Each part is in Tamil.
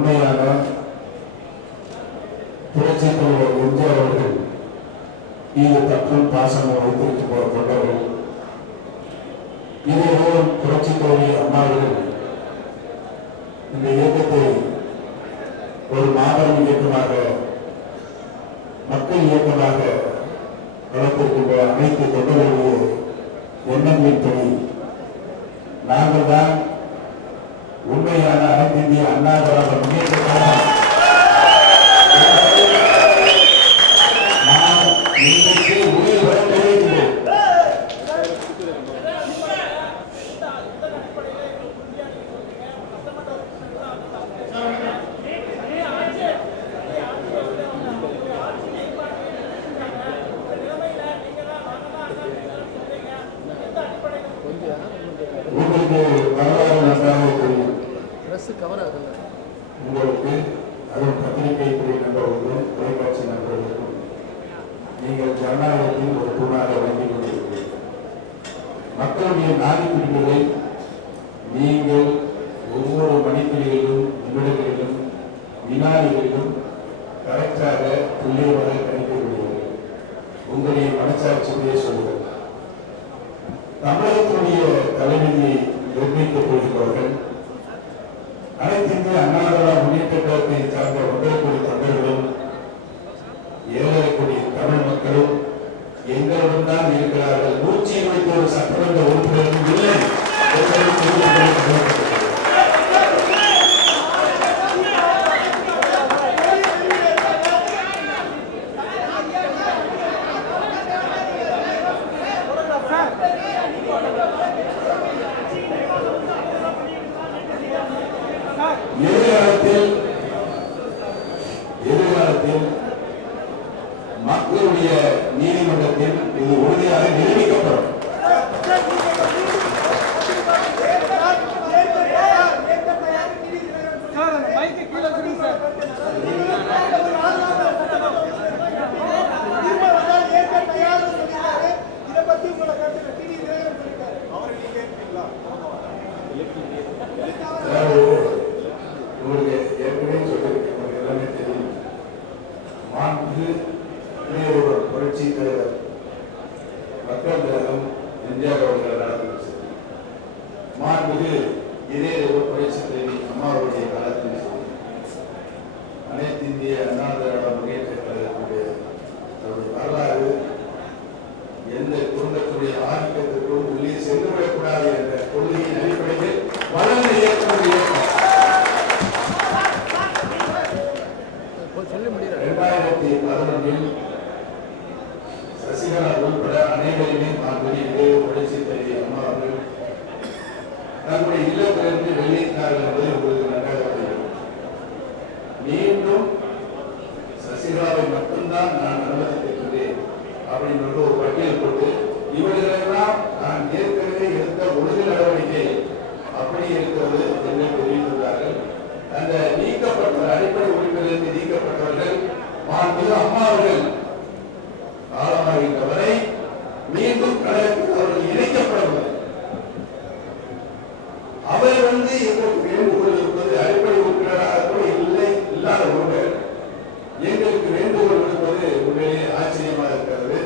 உண்மையான புரட்சித் தலைவர் எம்ஜிஆர் அவர்கள் மீது தப்பும் பாசமும் வைத்திருக்கும் கொண்டவர்கள். இதேபோல் புரட்சித் தலைவர் அம்மா அவர்கள் இந்த இயக்கத்தை ஒரு மாபெரும் இயக்கமாக, மக்கள் இயக்கமாக வளர்த்திருக்கின்ற அனைத்து தொண்டர்களுடைய எண்ணங்களின்படி நாங்கள் தான் உண்மையான அனைத்து இந்திய அண்ணா திராவிட முன்னேற்ற கழகம். நான் இன்றைக்கு உயிர் வர தெரிவிக்கிறேன். உங்களுக்கு வரலாறு நன்றாக தெரியும். உங்களுக்கு அதுவும் பத்திரிகை துறை நண்பர்களுக்கும் தொலைக்காட்சி நண்பர்களுக்கும் நீங்கள் ஜனநாயகத்தின் ஒரு தூணாக வழங்கி கொண்டிருக்கிறீர்கள். மக்களுடைய நாடிப்பிடிகளை நீங்கள் ஒவ்வொரு மணித்துளிகளிலும், நிமிடங்களிலும், வினாடிகளிலும் கரெக்டாக துல்லியமாக கணிக்கக்கூடியவர்கள். உங்களுடைய மனசாட்சியுடைய சொல்லுங்கள். தமிழகத்தினுடைய தலைமையை நிர்ணயிக்கப் போகிறவர்கள் அனைத்து இந்திய அண்ணா திராவிட முன்னேற்ற கழகத்தை சார்ந்த 1.5 கோடி தொண்டர்களும் 7.5 கோடி தமிழ் மக்களும் எங்களுடன் தான் இருக்கிறார்கள். 121 சட்டமன்ற உறுப்பினர்கள் இல்லை. எதிர்காலத்தில் மக்களுடைய நீதிமன்றத்தில் இது உறுதியாக நிரூபிக்கப்படும். உங்களுக்கு ஏற்கனவே சொல்லியிருக்கேன், எல்லாமே தெரியும். புரட்சி தலைவர் மக்கள் கழகம் எம்ஜிஆர் அவர்கள் நடந்துச்சு. மாண்புமிகு இதே புரட்சி தலைவி அம்மா அவருடைய காலத்தில் அனைத்து இந்திய அண்ணா திராவிட முன்னேற்ற கழகத்துடைய வரலாறு எந்த குடும்பத்துடைய ஆதிக்கத்திற்கும் உள்ளே சென்றுவிடக்கூடாது என்ற கொள்கையின் அடிப்படையில் வளர்ந்த இயக்கம். 2011 சசிகலா உட்பட அனைவருமே மாண்புமிகு புரட்சி தலைவி அம்மா அவர்கள் தங்களுடைய இல்லத்திலிருந்து வெளியேற்றினார்கள் என்பது உங்களுக்கு நன்றாக தெரியும். மீண்டும் சசிகலாவை மட்டும்தான் நான் அனுமதித்திருக்கிறேன் அப்படின்னு ஒரு பட்டியல் போட்டு இவர்களெல்லாம் நான் ஏற்கனவே எடுத்த ஒழுங்கு நடவடிக்கை அப்படி இருக்கிறது என்று தெரிவித்துள்ளார்கள். அந்த நீக்கப்பட்ட அடிப்படை உறுப்பினருக்கு நீக்கப்பட்டவர்கள் மாண்புமிகு அம்மா அவர்கள் காலமாகின்ற வரை மீண்டும் கழகத்தில் அவர்கள் இணைக்கப்படவில்லை. அவர் எங்களுக்கு வேண்டுகோள் இருப்பது அடிப்படை உறுப்பினராக கூட இல்லாத ஒருவர் எங்களுக்கு வேண்டுகோள் இருப்பது உண்மையிலே ஆச்சரியமாக இருக்கிறது.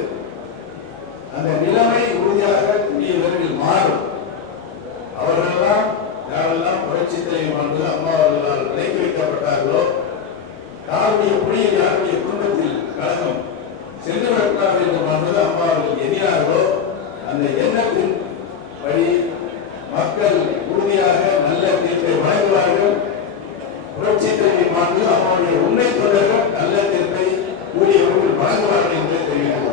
அந்த நிலைமை உறுதியாக கூடிய விரைவில் மாறும். அவர்களெல்லாம் யாரெல்லாம் புரட்சி தலைவி மாண்புமிகு அம்மா அவர்களால் விலக்கி வைக்கப்பட்டார்களோ, யாருடைய புள்ளியில் யாருடைய குடும்பத்தில் கழகம் சென்று வரக்கூடாது என்று மாண்புமிகு அம்மா அவர்கள் எண்ணினார்களோ அந்த எண்ணத்தின் வழி மக்கள் உறுதியாக நல்ல தீர்ப்பை வழங்குவார்கள். புரட்சி தலைவி மாண்புமிகு அம்மாவுடைய உண்மை தொண்டர்கள் நல்ல தீர்ப்பை கூடியவர்கள் வழங்குவார்கள் என்று தெரிவிக்கிறது.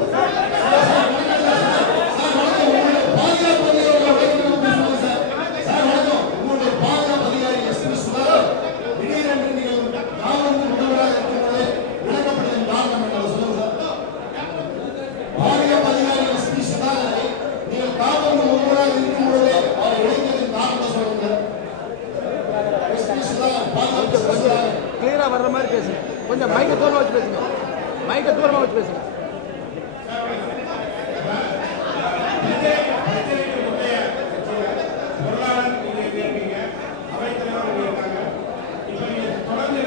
வர்ற மாதிரி பேசுங்க. கொஞ்சம் மைக்க தூரமா வச்சு பேசுங்க. மைக்க தூரமா வச்சு பேசுங்க. தொடர்ந்து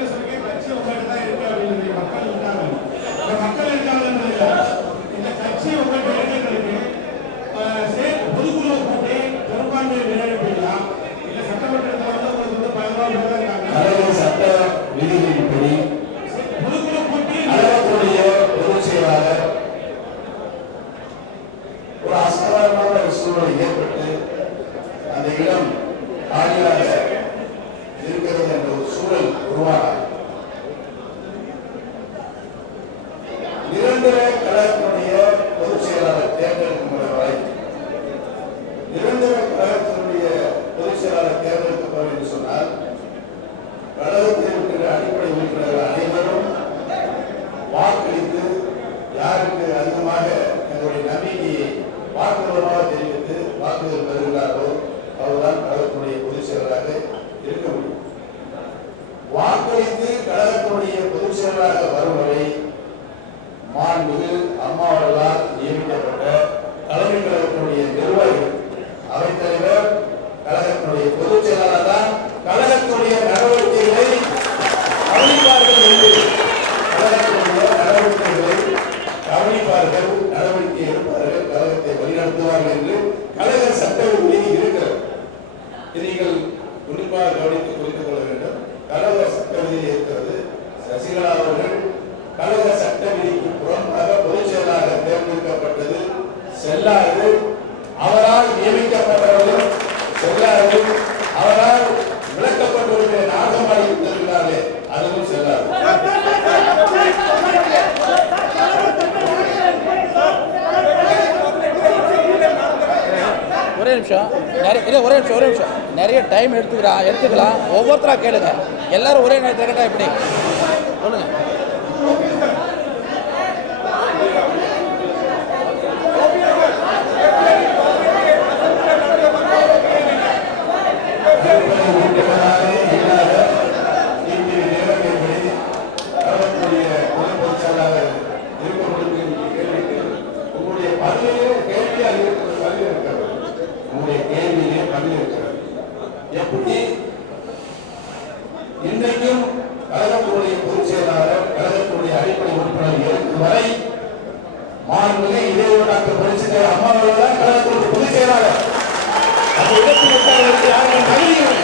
வாக்களித்து கழகத்தினுடைய பொதுச் செயலாளராக வரும் வரை மாண்புமிகு அம்மா அவர்களால் நியமிக்கப்பட்ட தலைமை கழகத்தினுடைய நிர்வாகிகள், அவைத்தலைவர், கழகத்தினுடைய பொதுச் செயலாளர் தான் கழகத்தினுடைய நடவடிக்கைகளை கவனிப்பார்கள் என்று கழகத்தினுடைய நடவடிக்கைகளை கவனிப்பார்கள், நடவடிக்கை எடுப்பார்கள், கழகத்தை வழிநடத்துவார்கள் என்று கழக சட்ட விதியில் இருக்கிறது. நீங்கள் உன்னிப்பாக கவனித்து புரிந்து கொள்ள வேண்டும். கழக சட்ட விதியில் இருக்கிறது. சசிகலா அவர்கள் கழக சட்ட விதிக்கு புறம்பாக பொதுச் செயலாளராக தேர்ந்தெடுக்கப்பட்டது செல்லாது. அவரால் நியமிக்கப்பட்டவர்கள் செல்லாது. அவரால் விளக்கப்பட்டவர்களுடைய நாகமாய் இருக்கிறார்களே அதுவும் செல்லாது. ஒரே நிமிஷம் நிறைய டைம் எடுத்துக்கலாம். ஒவ்வொருத்தரா கேளுங்க. எல்லாரும் ஒரே நேரத்தில் கேட்டா எப்படி சொல்லுங்க. எப்படி இன்றைக்கும் கழகத்தினுடைய பொதுச் செயலாளர், கழகத்தினுடைய அடிப்படை உறுப்பினர் இருக்கும் வரை மாண்புமிகு இதேபோல் டாக்டர் புரட்சித் தலைவர் அம்மா அவர்கள் தான் கழகத்தினுடைய பொதுச் செயலாளர். அந்த இடத்தில் யாருக்கும் தகுதி